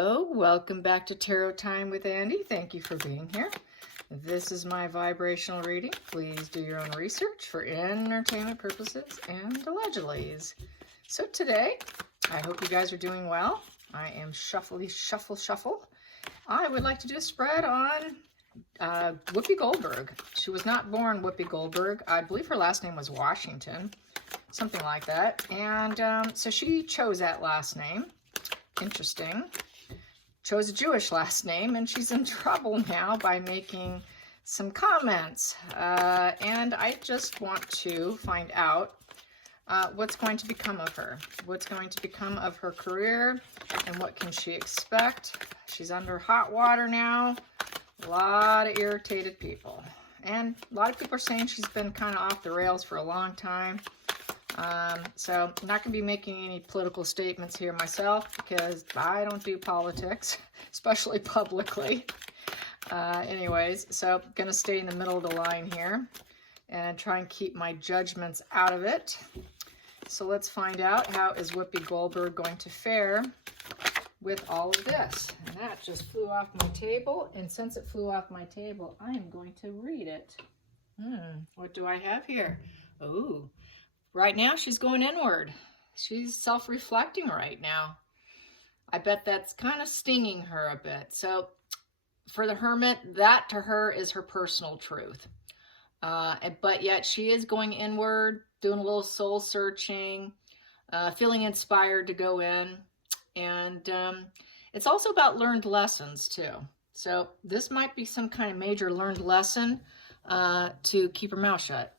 Hello, welcome back to Tarot Time with Andy. Thank you for being here. This is my vibrational reading. Please do your own research for entertainment purposes and allegedlys. So today, I hope you guys are doing well. I am shuffle. I would like to do a spread on Woopie Goldburg. She was not born Woopie Goldburg. I believe her last name was Washington, something like that. And so she chose that last name. Interesting. Chose a Jewish last name, and she's in trouble now by making some comments. And I just want to find out what's going to become of her. What's going to become of her career, and what can she expect? She's under hot water now. A lot of irritated people. And a lot of people are saying she's been kind of off the rails for a long time. So I'm not going to be making any political statements here myself because I don't do politics, especially publicly. Anyways, so I'm going to stay in the middle of the line here and try and keep my judgments out of it. So let's find out, how is Woopie Goldburg going to fare with all of this? And that just flew off my table, and since it flew off my table, I am going to read it. What do I have here? Oh. Right now, she's going inward. She's self-reflecting right now. I bet that's kind of stinging her a bit. So for the Hermit, that to her is her personal truth. But yet she is going inward, doing a little soul searching, feeling inspired to go in. And it's also about learned lessons too. So this might be some kind of major learned lesson to keep her mouth shut.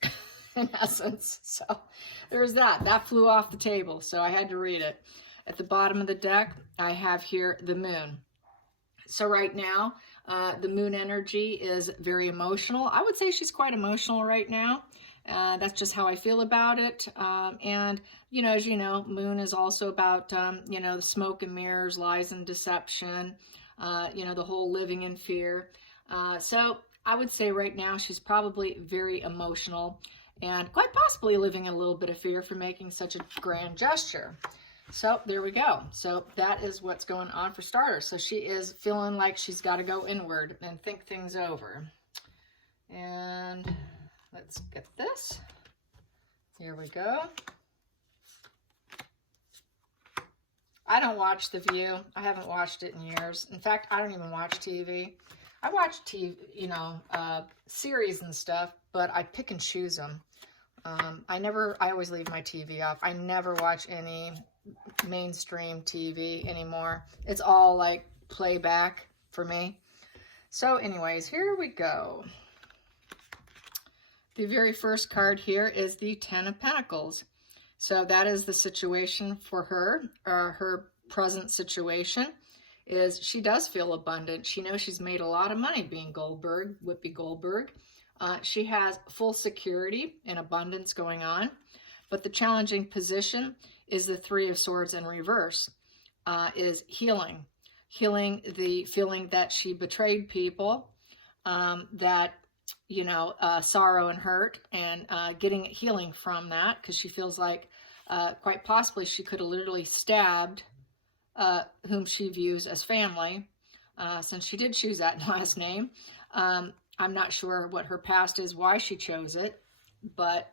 In essence. So there's that. That flew off the table, so I had to read it. At the bottom of the deck, I have here the moon. So right now, the moon energy is very emotional. I would say she's quite emotional right now. That's just how I feel about it. And, you know, as you know, moon is also about, you know, the smoke and mirrors, lies and deception, you know, the whole living in fear. So I would say right now she's probably very emotional, and quite possibly living in a little bit of fear for making such a grand gesture. So there we go. So that is what's going on for starters. So she is feeling like she's got to go inward and think things over. And let's get this. Here we go. I don't watch The View. I haven't watched it in years. In fact, I don't even watch TV. I watch TV, you know, series and stuff, but I pick and choose them. I always leave my TV off. I never watch any mainstream TV anymore. It's all like playback for me. So anyways, here we go. The very first card here is the Ten of Pentacles. So that is the situation for her, her present situation is she does feel abundant. She knows she's made a lot of money being Goldburg, Woopie Goldburg. She has full security and abundance going on, but the challenging position is the Three of Swords in reverse, is healing. Healing the feeling that she betrayed people, that, you know, sorrow and hurt, and getting healing from that, because she feels like quite possibly she could have literally stabbed whom she views as family, since she did choose that last name. I'm not sure what her past is, why she chose it, but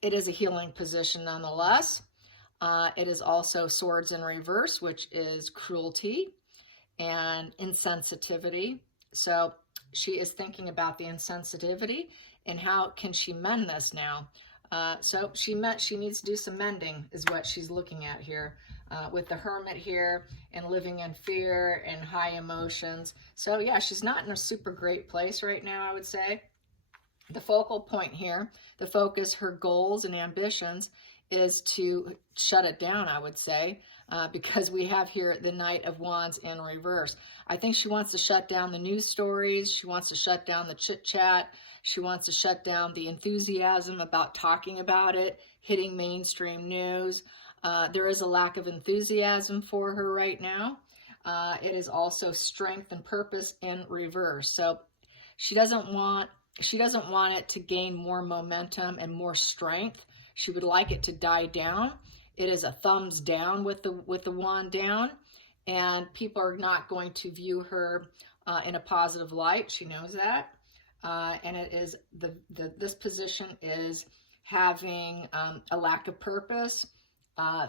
it is a healing position nonetheless. It is also swords in reverse, which is cruelty and insensitivity. So she is thinking about the insensitivity and how can she mend this now. So she needs to do some mending is what she's looking at here. With the Hermit here and living in fear and high emotions. So yeah, she's not in a super great place right now, I would say. The focal point here, the focus, her goals and ambitions is to shut it down, I would say, because we have here the Knight of Wands in reverse. I think she wants to shut down the news stories. She wants to shut down the chit chat. She wants to shut down the enthusiasm about talking about it, hitting mainstream news. There is a lack of enthusiasm for her right now. It is also strength and purpose in reverse. So she doesn't want it to gain more momentum and more strength. She would like it to die down. It is a thumbs down with the wand down, and people are not going to view her in a positive light. She knows that. And it is this position is having a lack of purpose,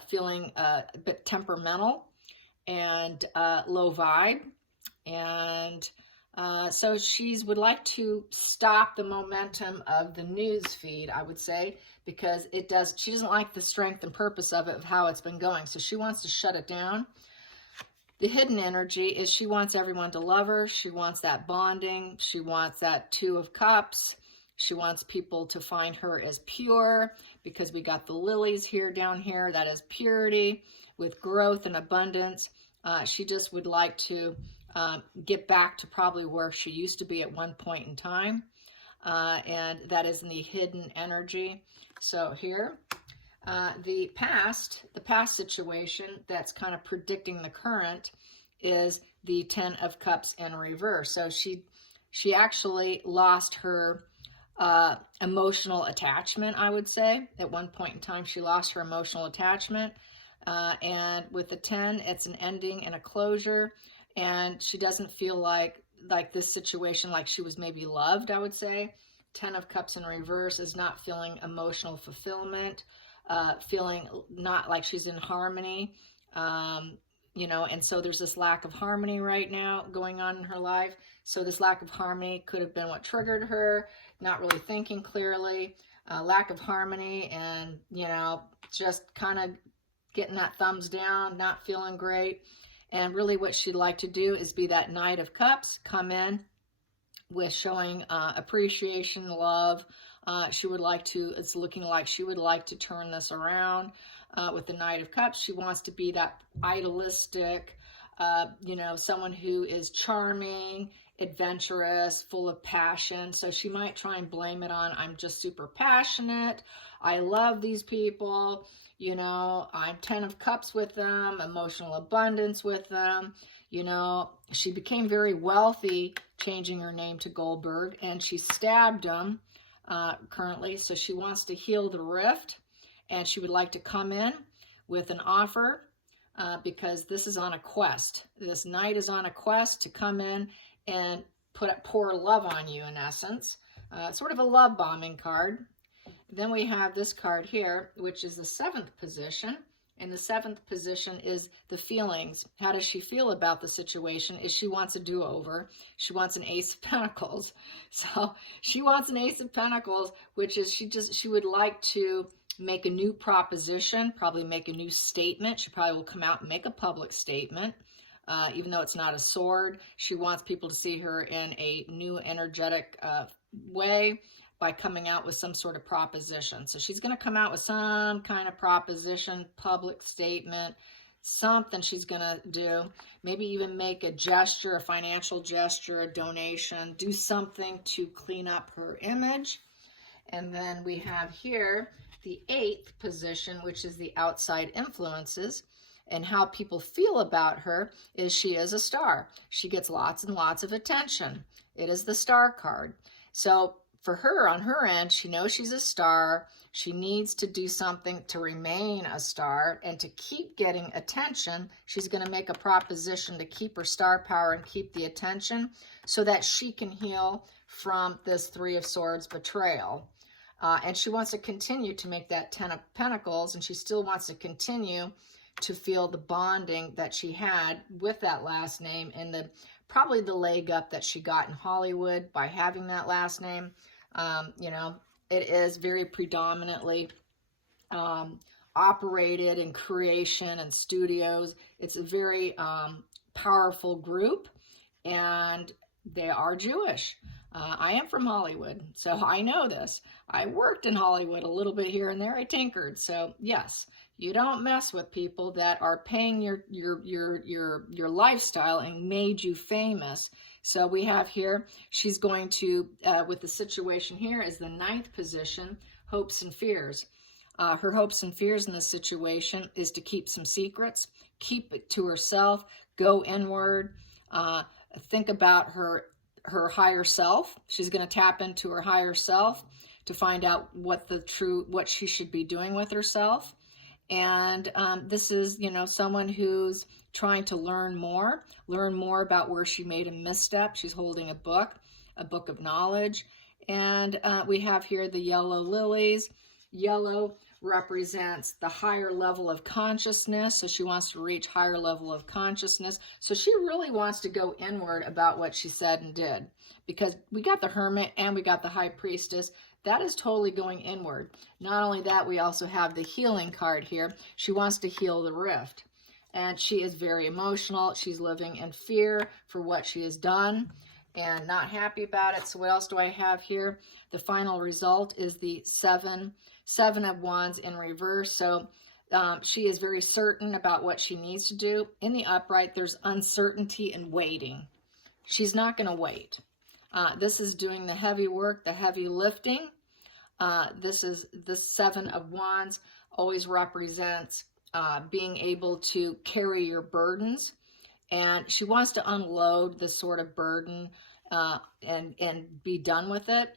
feeling a bit temperamental and low vibe. And so she would like to stop the momentum of the news feed, I would say, because she doesn't like the strength and purpose of it, of how it's been going. So she wants to shut it down. The hidden energy is she wants everyone to love her. She wants that bonding. She wants that Two of Cups. She wants people to find her as pure, because we got the lilies here, down here. That is purity with growth and abundance. She just would like to get back to probably where she used to be at one point in time. And that is in the hidden energy. So here, the past situation that's kind of predicting the current is the Ten of Cups in reverse. So she actually lost her emotional attachment, I would say. At one point in time, she lost her emotional attachment. And with the 10, it's an ending and a closure. And she doesn't feel like this situation, like she was maybe loved, I would say. 10 of Cups in reverse is not feeling emotional fulfillment. Feeling not like she's in harmony, and so there's this lack of harmony right now going on in her life. So this lack of harmony could have been what triggered her, not really thinking clearly, lack of harmony, and, just kind of getting that thumbs down, not feeling great. And really what she'd like to do is be that Knight of Cups, come in with showing appreciation, love. It's looking like she would like to turn this around with the Knight of Cups. She wants to be that idealistic, someone who is charming, adventurous, full of passion. So she might try and blame it on, I'm just super passionate. I love these people. I'm 10 of Cups with them, emotional abundance with them. She became very wealthy, changing her name to Goldberg, and she stabbed him. Currently, so she wants to heal the rift, and she would like to come in with an offer because this is on a quest. This Knight is on a quest to come in and pour love on you, in essence. Sort of a love bombing card. Then we have this card here, which is the 7th position. And the 7th position is the feelings. How does she feel about the situation? Is she wants a do-over. She wants an Ace of Pentacles. So she wants an Ace of Pentacles, which is she would like to make a new proposition, probably make a new statement. She probably will come out and make a public statement. Even though it's not a sword, she wants people to see her in a new energetic way, by coming out with some sort of proposition. So she's going to come out with some kind of proposition, public statement, something she's going to do. Maybe even make a gesture, a financial gesture, a donation, do something to clean up her image. And then we have here the 8th position, which is the outside influences. And how people feel about her is she is a star. She gets lots and lots of attention. It is the Star card. So for her, on her end, she knows she's a star. She needs to do something to remain a star, and to keep getting attention, she's going to make a proposition to keep her star power and keep the attention so that she can heal from this 3 of Swords betrayal. And she wants to continue to make that 10 of Pentacles, and she still wants to continue to feel the bonding that she had with that last name, and probably the leg up that she got in Hollywood by having that last name. It is very predominantly operated in creation and studios. It's a very powerful group, and they are Jewish. I am from Hollywood, so I know this. I worked in Hollywood a little bit here and there. I tinkered. So yes, you don't mess with people that are paying your lifestyle and made you famous. So we have here, she's going to, with the situation here is the 9th position, hopes and fears. Her hopes and fears in this situation is to keep some secrets, keep it to herself, go inward, think about her higher self. She's going to tap into her higher self to find out what she should be doing with herself. And this is, someone who's trying to learn more about where she made a misstep. She's holding a book of knowledge. And we have here the yellow lilies. Yellow represents the higher level of consciousness. So she wants to reach higher level of consciousness. So she really wants to go inward about what she said and did, because we got the Hermit and we got the High Priestess. That is totally going inward. Not only that, we also have the healing card here. She wants to heal the rift. And she is very emotional. She's living in fear for what she has done and not happy about it. So what else do I have here? The final result is the Seven of Wands in reverse. So she is very certain about what she needs to do. In the upright, there's uncertainty and waiting. She's not going to wait. This is doing the heavy work, the heavy lifting. This is the Seven of Wands, always represents being able to carry your burdens. And she wants to unload this sort of burden and be done with it.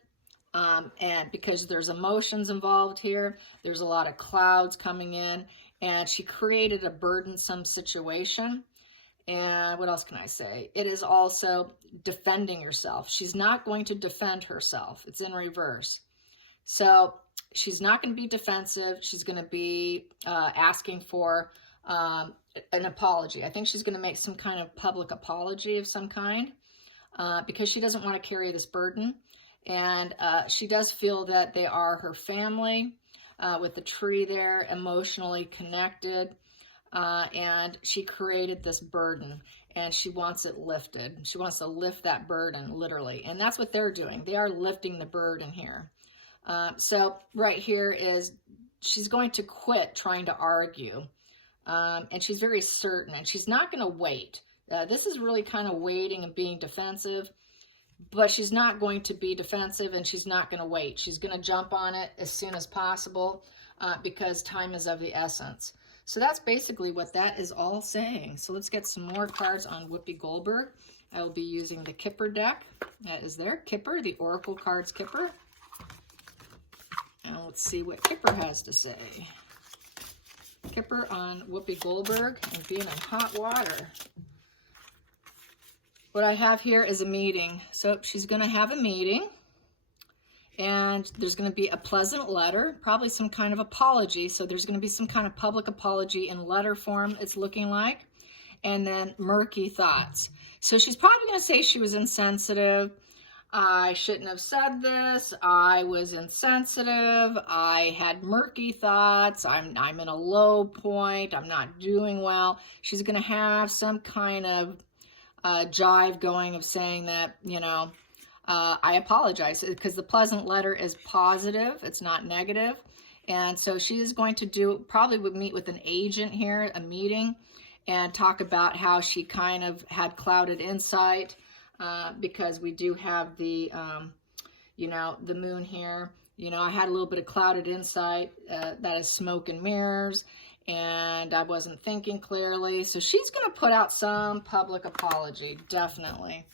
And because there's emotions involved here, there's a lot of clouds coming in, and she created a burdensome situation. And what else can I say? It is also defending yourself. She's not going to defend herself. It's in reverse. So she's not going to be defensive. She's going to be asking for an apology. I think she's going to make some kind of public apology of some kind because she doesn't want to carry this burden. And she does feel that they are her family with the tree there, emotionally connected. And she created this burden and she wants it lifted. She wants to lift that burden, literally. And that's what they're doing. They are lifting the burden here. So right here is she's going to quit trying to argue. And she's very certain, and she's not going to wait. This is really kind of waiting and being defensive, but she's not going to be defensive, and she's not going to wait. She's going to jump on it as soon as possible because time is of the essence. So that's basically what that is all saying. So let's get some more cards on Woopie Goldburg. I will be using the Kipper deck. That is there, Kipper, the Oracle Cards Kipper. And let's see what Kipper has to say. Kipper on Woopie Goldburg and being in hot water. What I have here is a meeting. So she's going to have a meeting, and there's going to be a pleasant letter, probably some kind of apology. So there's going to be some kind of public apology in letter form, it's looking like. And then murky thoughts. So she's probably going to say she was insensitive. I shouldn't have said this. I was insensitive. I had murky thoughts. I'm in a low point. I'm not doing well. She's going to have some kind of jive going of saying that, you know, I apologize, because the pleasant letter is positive. It's not negative. And so she is going to probably would meet with an agent here, a meeting, and talk about how she kind of had clouded insight. Because we do have the, you know, the moon here. You know, I had a little bit of clouded insight. That is smoke and mirrors. And I wasn't thinking clearly. So she's going to put out some public apology. Definitely.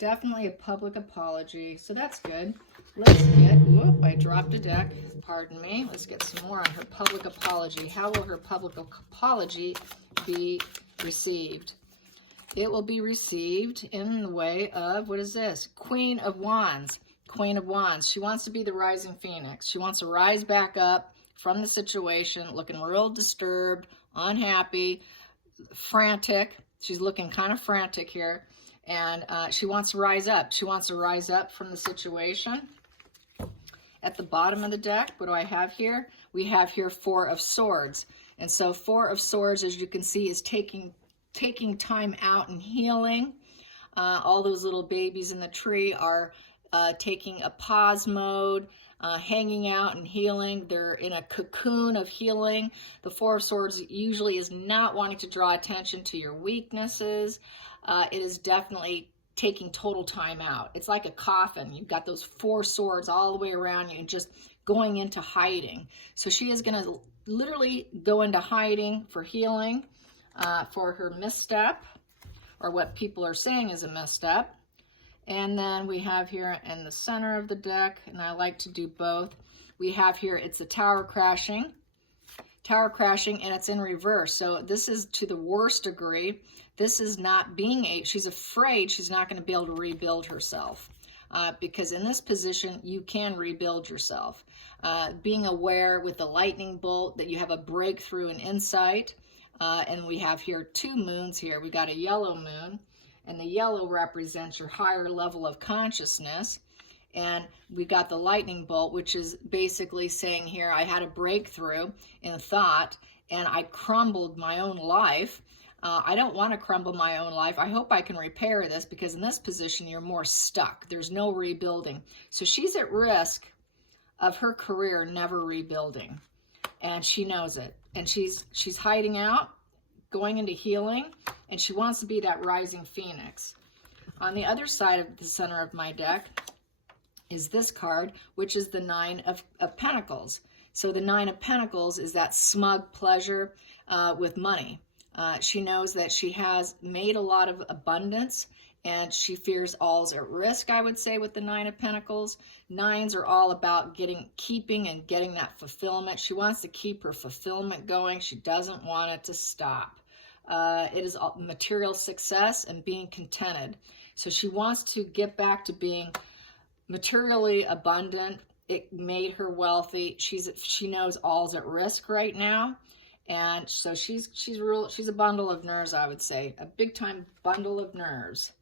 Definitely a public apology. So that's good. Let's get, whoop, I dropped a deck. Pardon me. Let's get some more on her public apology. How will her public apology be received? It will be received in the way of, what is this? Queen of Wands. Queen of Wands. She wants to be the rising phoenix. She wants to rise back up from the situation, looking real disturbed, unhappy, frantic. She's looking kind of frantic here. And she wants to rise up. She wants to rise up from the situation. At the bottom of the deck, what do I have here? We have here Four of Swords. And so Four of Swords, as you can see, is taking time out and healing. All those little babies in the tree are taking a pause mode, hanging out and healing. They're in a cocoon of healing. The Four of Swords usually is not wanting to draw attention to your weaknesses. It is definitely taking total time out. It's like a coffin. You've got those four swords all the way around you and just going into hiding. So she is going to literally go into hiding for healing. For her misstep, or what people are saying is a misstep. And then we have here in the center of the deck, and I like to do both, we have here, it's a tower crashing. Tower crashing, and it's in reverse. So this is to the worst degree. This is not being she's afraid she's not going to be able to rebuild herself. Because in this position, you can rebuild yourself. Being aware with the lightning bolt that you have a breakthrough in insight. And we have here 2 moons here. We got a yellow moon, and the yellow represents your higher level of consciousness. And we got the lightning bolt, which is basically saying here, I had a breakthrough in thought, and I crumbled my own life. I don't want to crumble my own life. I hope I can repair this, because in this position, you're more stuck. There's no rebuilding. So she's at risk of her career never rebuilding. And she knows it. And she's hiding out, going into healing, and she wants to be that rising phoenix. On the other side of the center of my deck is this card, which is the 9 of Pentacles. So the 9 of Pentacles is that smug pleasure with money. She knows that she has made a lot of abundance, and she fears all's at risk, I would say, with the 9 of Pentacles. 9s are all about keeping and getting that fulfillment. She wants to keep her fulfillment going. She doesn't want it to stop. It is material success and being contented. So she wants to get back to being materially abundant. It made her wealthy. She knows all's at risk right now. And so she's a bundle of nerves, I would say. A big time bundle of nerves.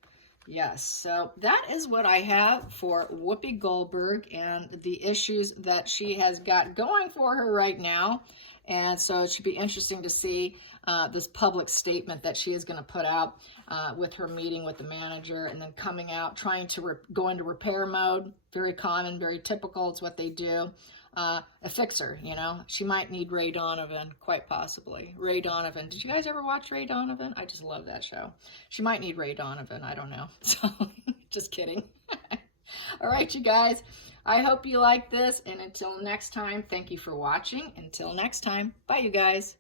Yes, so that is what I have for Woopie Goldburg and the issues that she has got going for her right now. And so it should be interesting to see this public statement that she is going to put out with her meeting with the manager, and then coming out, trying to go into repair mode. Very common, very typical. It's what they do. A fixer, you know. She might need Ray Donovan, quite possibly. Ray Donovan. Did you guys ever watch Ray Donovan? I just love that show. She might need Ray Donovan. I don't know. So, just kidding. All right, you guys. I hope you like this. And until next time, thank you for watching. Until next time. Bye, you guys.